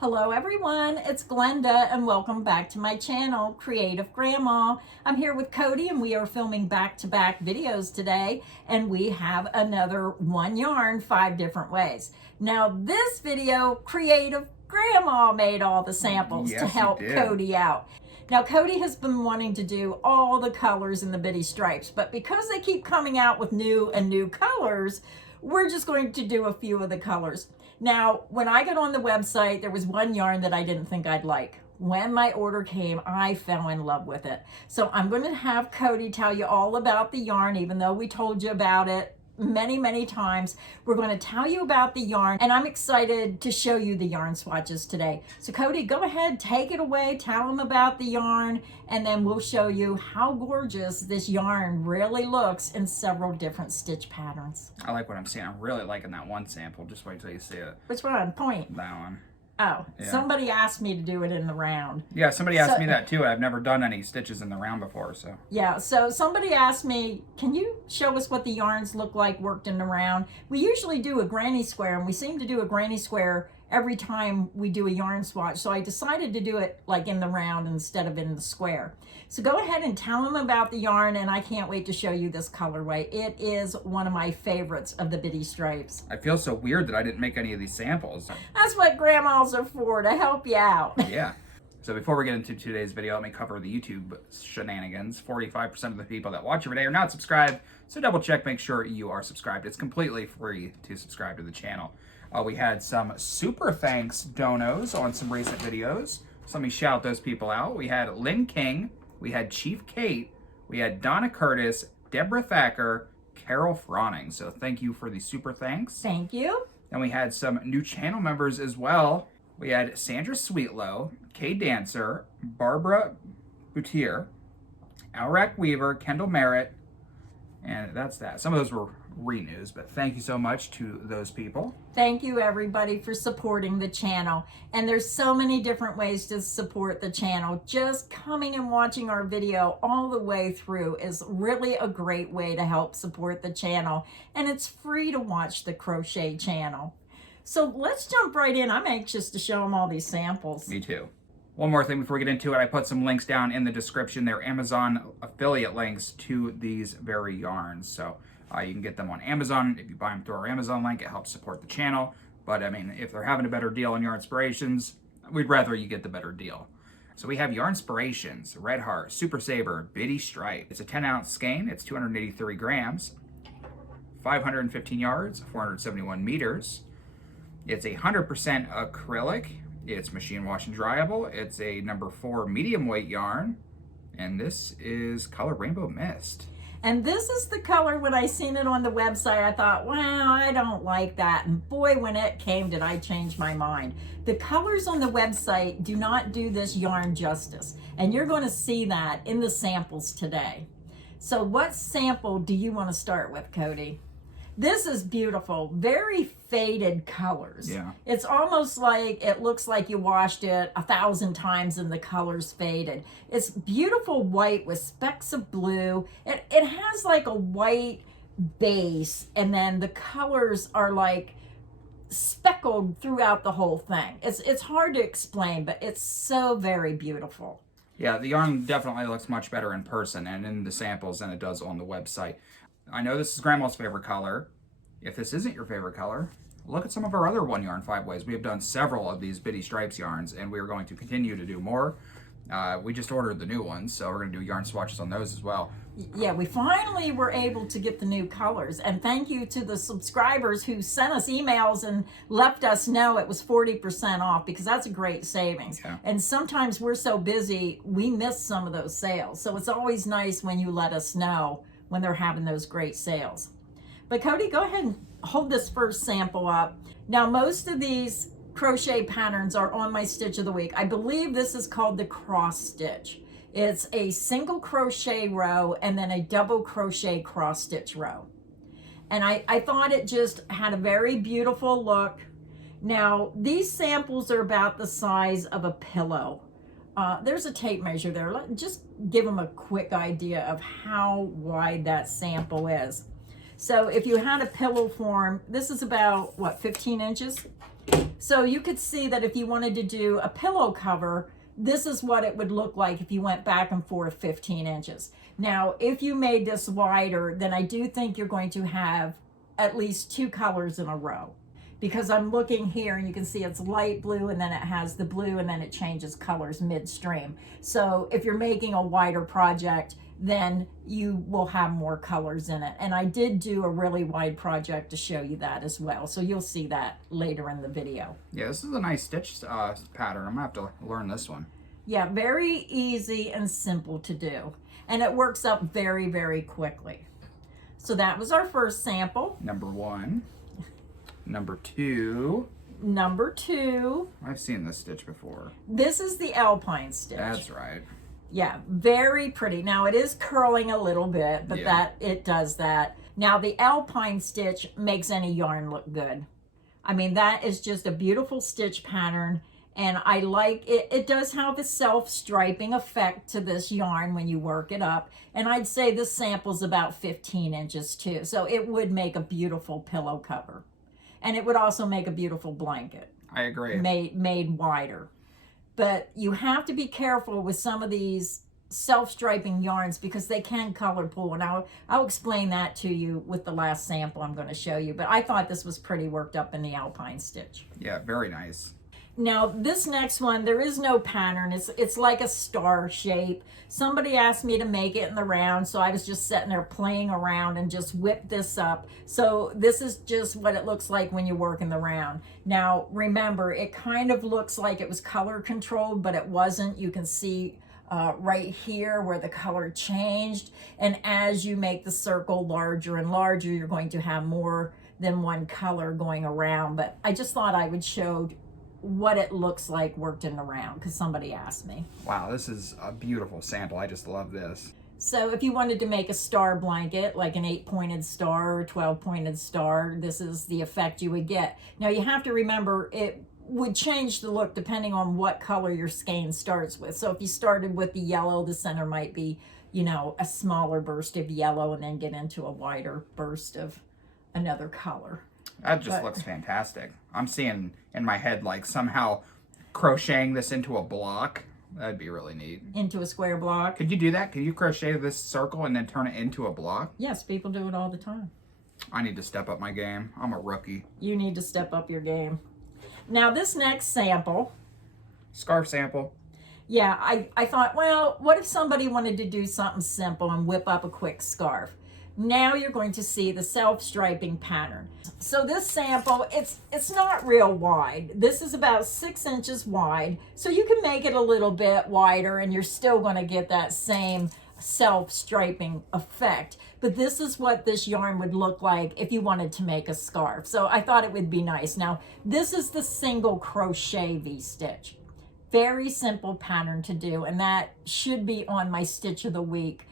Hello everyone, it's Glenda and welcome back to my channel, Creative Grandma. I'm here with Cody and we are filming back-to-back videos today, and we have another one yarn 5 different ways. Now this video, Creative Grandma made all the samples to help Cody out. Now Cody has been wanting to do all the colors in the bitty stripes, but because they keep coming out with new colors, we're just going to do a few of the colors. Now, when I got on the website, there was one yarn that I didn't think I'd like. When my order came, I fell in love with it. So I'm going to have Cody tell you all about the yarn, even though we told you about it many times. We're going to tell you about the yarn, and I'm excited to show you the yarn swatches today. So Cody, go ahead, take it away, tell them about the yarn, and then we'll show you how gorgeous this yarn really looks in several different stitch patterns. I like what I'm seeing. I'm really liking that one sample. Just wait till you see it. Which one? Point. That one. Oh, yeah. Somebody asked me to do it in the round. Yeah, somebody asked me that too. I've never done any stitches in the round before, so. Yeah, so somebody asked me, can you show us what the yarns look like worked in the round? We usually do a granny square, and we seem to do a granny square every time we do a yarn swatch. So I decided to do it like in the round instead of in the square. So go ahead and tell them about the yarn, and I can't wait to show you this colorway. It is one of my favorites of the bitty stripes. I feel so weird that I didn't make any of these samples. That's what grandmas are for, to help you out. Yeah. So before we get into today's video, let me cover the YouTube shenanigans. 45% of the people that watch every day are not subscribed, so double check, make sure you are subscribed. It's completely free to subscribe to the channel. We had some super thanks donos on some recent videos, so let me shout those people out. We had Lynn King, we had Chief Kate, we had Donna Curtis, Deborah Thacker, Carol Froning. So thank you for the super thanks. Thank you. And we had some new channel members as well. We had Sandra Sweetlow, Kay Dancer, Barbara Boutier, Alrac Weaver, Kendall Merritt, and that's that. Some of those were renews, but thank you so much to those people. Thank you everybody for supporting the channel. And there's so many different ways to support the channel. Just coming and watching our video all the way through is really a great way to help support the channel. And it's free to watch the crochet channel. So let's jump right in. I'm anxious to show them all these samples. Me too. One more thing before we get into it, I put some links down in the description. They're Amazon affiliate links to these very yarns. So you can get them on Amazon. If you buy them through our Amazon link, it helps support the channel. But I mean, if they're having a better deal on Yarn Inspirations, we'd rather you get the better deal. So we have Yarn Inspirations, Red Heart, Super Saver, Bitty Stripe. It's a 10-ounce skein. It's 283 grams, 515 yards, 471 meters. It's 100% acrylic. It's machine wash and dryable. It's a number 4 medium weight yarn. And this is color Rainbow Mist. And this is the color, when I seen it on the website, I thought, wow, I don't like that. And boy, when it came, did I change my mind. The colors on the website do not do this yarn justice. And you're going to see that in the samples today. So what sample do you want to start with, Cody? This is beautiful, very faded colors. Yeah. It's almost like it looks like you washed it 1,000 times and the color's faded. It's beautiful white with specks of blue. It has like a white base, and then the colors are like speckled throughout the whole thing. It's hard to explain, but it's so very beautiful. Yeah, the yarn definitely looks much better in person and in the samples than it does on the website. I know this is Grandma's favorite color. If this isn't your favorite color, look at some of our other One Yarn 5 ways. We have done several of these Bitty Stripes yarns, and we are going to continue to do more. We just ordered the new ones, so we're going to do yarn swatches on those as well. Yeah, we finally were able to get the new colors, and thank you to the subscribers who sent us emails and left us know it was 40% off, because that's a great savings. Yeah. And sometimes we're so busy, we miss some of those sales. So it's always nice when you let us know when they're having those great sales. But Cody, go ahead and hold this first sample up. Now, most of these crochet patterns are on my stitch of the week. I believe this is called the cross stitch. It's a single crochet row and then a double crochet cross stitch row. And I thought it just had a very beautiful look. Now, these samples are about the size of a pillow. There's a tape measure there. Just give them a quick idea of how wide that sample is. So if you had a pillow form, this is about, what, 15 inches? So you could see that if you wanted to do a pillow cover, this is what it would look like if you went back and forth 15 inches. Now, if you made this wider, then I do think you're going to have at least 2 colors in a row, because I'm looking here and you can see it's light blue and then it has the blue and then it changes colors midstream. So if you're making a wider project, then you will have more colors in it. And I did do a really wide project to show you that as well. So you'll see that later in the video. Yeah, this is a nice stitch pattern. I'm gonna have to learn this one. Yeah, very easy and simple to do. And it works up very, very quickly. So that was our first sample. Number 1. Number 2. Number 2. I've seen this stitch before. This is the Alpine stitch. That's right. Yeah, very pretty. Now it is curling a little bit, but Yeah. it does that. Now the Alpine stitch makes any yarn look good. I mean, that is just a beautiful stitch pattern. And I like it. It does have a self-striping effect to this yarn when you work it up. And I'd say this sample's about 15 inches too. So it would make a beautiful pillow cover. And it would also make a beautiful blanket. I agree. Made wider. But you have to be careful with some of these self-striping yarns because they can color pool. And I'll explain that to you with the last sample I'm going to show you. But I thought this was pretty worked up in the Alpine stitch. Yeah, very nice. Now this next one, there is no pattern. It's like a star shape. Somebody asked me to make it in the round, so I was just sitting there playing around and just whipped this up. So this is just what it looks like when you work in the round. Now remember, it kind of looks like it was color controlled, but it wasn't. You can see right here where the color changed. And as you make the circle larger and larger, you're going to have more than one color going around. But I just thought I would show what it looks like worked in the round because somebody asked me. Wow, this is a beautiful sample. I just love this. So if you wanted to make a star blanket, like an 8-pointed star or 12-pointed star, this is the effect you would get. Now you have to remember it would change the look depending on what color your skein starts with. So if you started with the yellow, the center might be, you know, a smaller burst of yellow and then get into a wider burst of another color. That just looks fantastic. I'm seeing in my head like somehow crocheting this into a block. That'd be really neat. Into a square block. Could you do that? Could you crochet this circle and then turn it into a block? Yes, people do it all the time. I need to step up my game. I'm a rookie. You need to step up your game. Now this next sample. Scarf sample. Yeah, I thought, well, what if somebody wanted to do something simple and whip up a quick scarf? Now you're going to see the self-striping pattern. So this sample, it's not real wide. This is about 6 inches wide. So you can make it a little bit wider and you're still going to get that same self-striping effect. But this is what this yarn would look like if you wanted to make a scarf. So I thought it would be nice. Now, this is the single crochet V-stitch. Very simple pattern to do, and that should be on my Stitch of the Week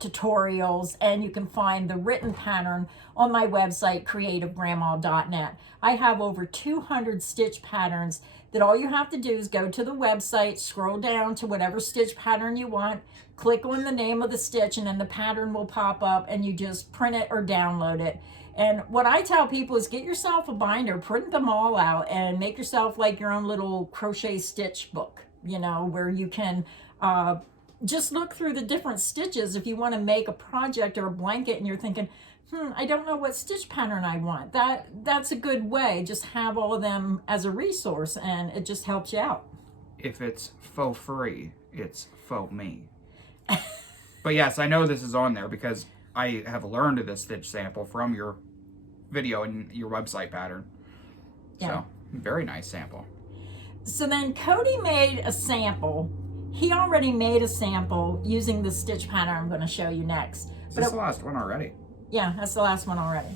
tutorials, and you can find the written pattern on my website, creativegrandma.net. I have over 200 stitch patterns that all you have to do is go to the website, scroll down to whatever stitch pattern you want, click on the name of the stitch, and then the pattern will pop up and you just print it or download it. And what I tell people is get yourself a binder, print them all out, and make yourself like your own little crochet stitch book, you know, where you can just look through the different stitches if you want to make a project or a blanket and you're thinking, I don't know what stitch pattern I want. That's a good way. Just have all of them as a resource and it just helps you out. If it's faux free, it's faux me. But yes, I know this is on there because I have learned this stitch sample from your video and your website pattern. Yeah. So, very nice sample. So then Cody made a sample. He already made a sample using the stitch pattern I'm going to show you next. Is this the last one already? Yeah, that's the last one already.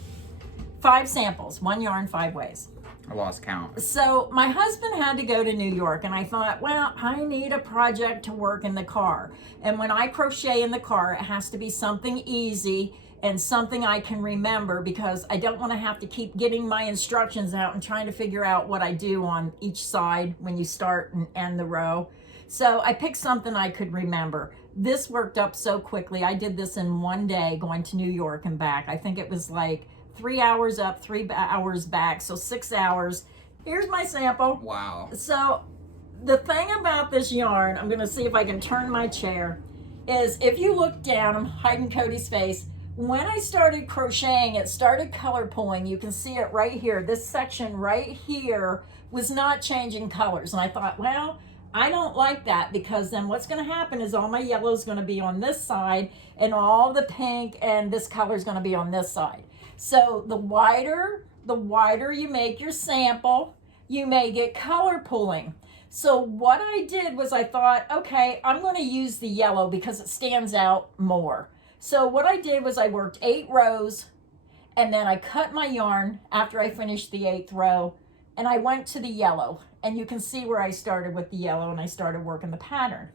5 samples, 1 yarn, 5 ways. I lost count. So my husband had to go to New York and I thought, well, I need a project to work in the car. And when I crochet in the car, it has to be something easy and something I can remember because I don't want to have to keep getting my instructions out and trying to figure out what I do on each side when you start and end the row. So I picked something I could remember. This worked up so quickly. I did this in 1 day going to New York and back. I think it was like 3 hours up, 3 hours back, so 6 hours. Here's my sample. Wow. So the thing about this yarn, I'm gonna see if I can turn my chair, is if you look down, I'm hiding Cody's face. When I started crocheting, it started color pulling. You can see it right here. This section right here was not changing colors. And I thought, well, I don't like that, because then what's gonna happen is all my yellow is gonna be on this side and all the pink and this color is gonna be on this side. So the wider you make your sample, you may get color pulling. So what I did was I thought, okay, I'm going to use the yellow because it stands out more. So what I did was I worked 8 rows, and then I cut my yarn after I finished the 8th row, and I went to the yellow. And you can see where I started with the yellow, and I started working the pattern.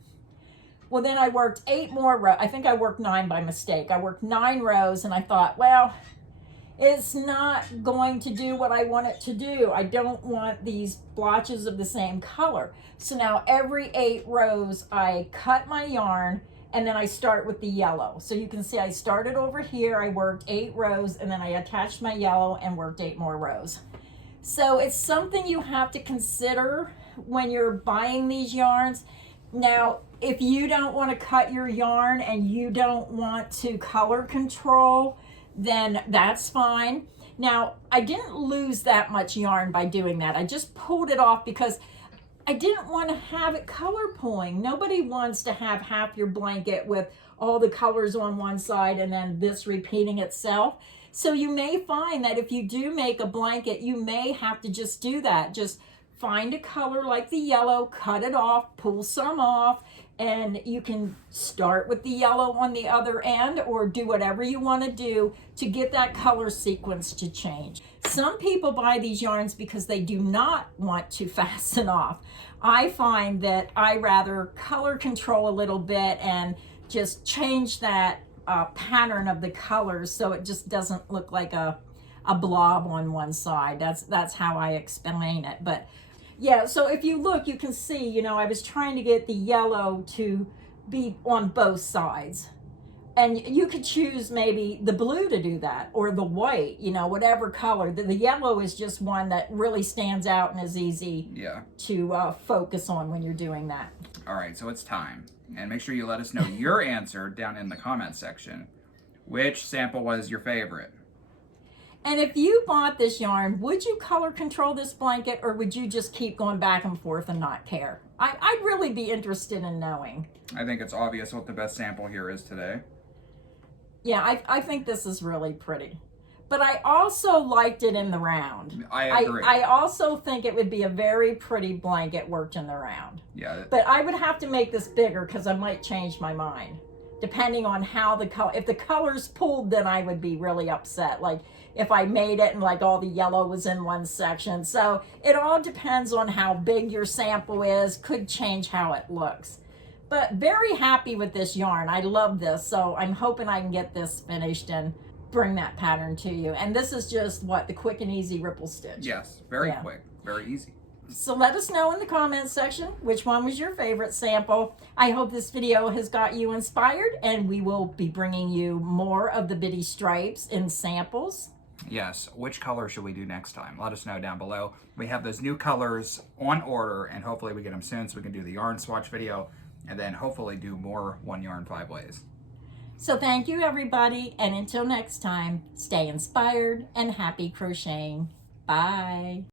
Well, then I worked 8 more rows. I think I worked 9 by mistake. I worked 9 rows, and I thought, well, it's not going to do what I want it to do. I don't want these blotches of the same color. So now every 8 rows, I cut my yarn, and then I start with the yellow. So you can see I started over here, I worked 8 rows, and then I attached my yellow and worked 8 more rows. So it's something you have to consider when you're buying these yarns. Now, if you don't want to cut your yarn and you don't want to color control, then that's fine. Now, I didn't lose that much yarn by doing that. I just pulled it off because I didn't want to have it color pulling. Nobody wants to have half your blanket with all the colors on one side and then this repeating itself. So you may find that if you do make a blanket, you may have to just do that. Just find a color like the yellow, cut it off, pull some off, and you can start with the yellow on the other end or do whatever you want to do to get that color sequence to change. Some people buy these yarns because they do not want to fasten off. I find that I rather color control a little bit and just change that pattern of the colors so it just doesn't look like a blob on one side. That's how I explain it. But yeah, so if you look, you can see, you know, I was trying to get the yellow to be on both sides. And you could choose maybe the blue to do that, or the white, you know, whatever color. The yellow is just one that really stands out and is easy to focus on when you're doing that. All right, so it's time. And make sure you let us know your answer down in the comment section. Which sample was your favorite? And if you bought this yarn, would you color control this blanket, or would you just keep going back and forth and not care? I'd really be interested in knowing. I think it's obvious what the best sample here is today. Yeah, I think this is really pretty. But I also liked it in the round. I agree. I also think it would be a very pretty blanket worked in the round. Yeah. But I would have to make this bigger because I might change my mind. Depending on how the color, if the color's pulled, then I would be really upset. Like if I made it and like all the yellow was in one section. So it all depends on how big your sample is, could change how it looks. But very happy with this yarn. I love this. So I'm hoping I can get this finished and bring that pattern to you. And this is just what, the quick and easy ripple stitch. Yes, very quick, very easy. So let us know in the comments section which one was your favorite sample. I hope this video has got you inspired, and we will be bringing you more of the bitty stripes in samples. Yes, which color should we do next time? Let us know down below. We have those new colors on order, and hopefully we get them soon so we can do the yarn swatch video and then hopefully do more 1 yarn 5 ways. So thank you everybody, and until next time, stay inspired and happy crocheting. Bye.